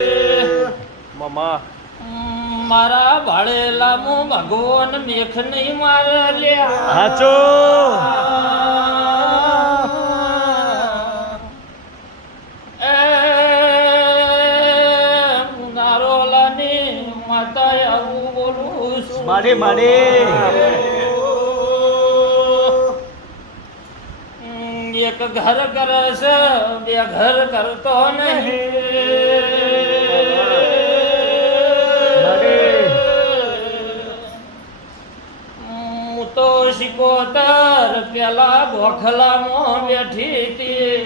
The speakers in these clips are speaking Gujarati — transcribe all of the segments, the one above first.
મામા મારા ભાળેલા મો ભગવાન મેખ નહીં મારે લ્યા હાચો નારોલાની માતા આવું બોલું છું માડે માડે એક ઘર કરે છે બે ઘર કરતો નહીં હું તો શિકોતર પેલા ગોખલામાં બેઠી હતી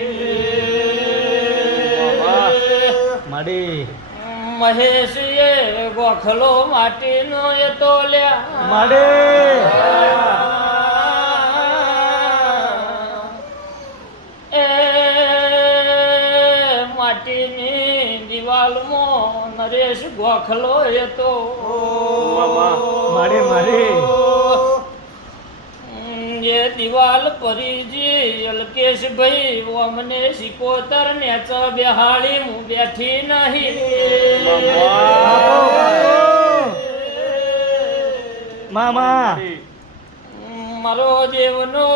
માડે મહેશીએ ગોખલો માટીનો એ તો લ્યા માડે માટીની દિવાલમાં નરેશ ગોખલો એ તો માડે માડે એ દિવાલ પરીજી અલ્કેશભાઈ અમને સિકોતર નેચ બેહાડી હું બેઠી નહીં મામા મારો દેવનો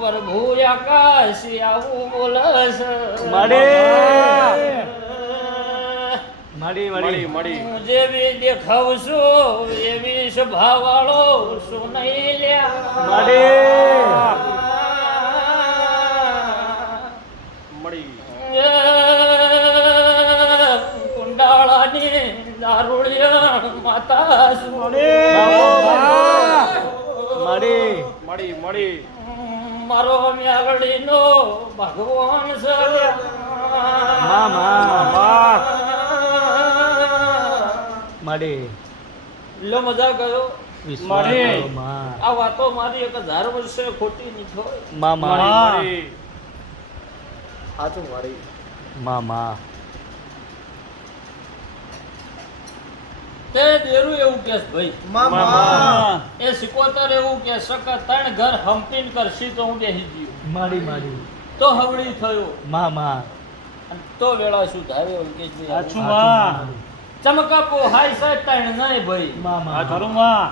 પ્રભુ આકાશ આવું બોલસ માડે માડી માડી માડી હું જેવી દેખાવ છું એવી સ્વભાવ વાળો શું નહીં લ્યા માડે કુંડાળાની દારૂડિયા માતા સુણે માડી મળી મળી મારો મેલડીનો ભગવાન છે મામા માડે લો મજા ગયો વિશ્વાસ કરો માં આ વાતો મારી 1000 વર્ષે ખોટી નહીં હોય મામા મળી સાચું માડી મામા તે દેરું એવું કેસ ભાઈ મામા એ સિકોતર એવું કે સક 3 ઘર હમ્પીન કરશી તો હું બેહી ગયો માડી માડી તો હવળી થયો મામા અને તો વેળા શું ધાર્યો કે સાચું માં ચમકા પોહાય છે 3 નહીં ભાઈ મામા આ ખરું માં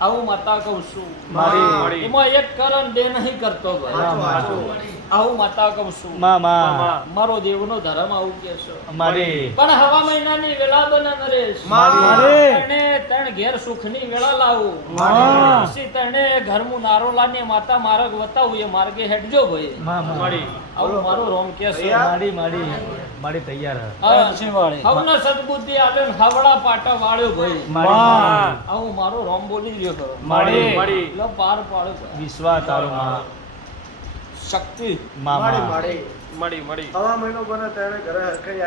આવું માતા કહું છું માડી એમાં એક કરણ બે નહીં કરતો ભાઈ આવું માતા કહું છું મામા મારો દેવનો ધર્મ આવું કે છે માડી પણ હવા મહિનાની વેળા બને નરેશ માડી તને 3 ઘેર સુખની વેળા લાવું માં. પછી તને ઘરમું નારોલાની માતા માર્ગ બતાવું એ માર્ગે હેડજો ભાઈ મામા મળી આવું મારો રોમ કે છે માડી માડી માડી તૈયાર હવને સદબુદ્ધિ આલે ને હવળા પાટા વાળ્યો ભાઈ માડી આવું મારો રોમ બોલી રહ્યો ખરો મળી મળી લો પાર પાડો ભાઈ. વિશ્વાસ તારો માં શક્તિ મામા મળી મળી હવા મહિનો બને ત્યારે ઘરે હરખાઈ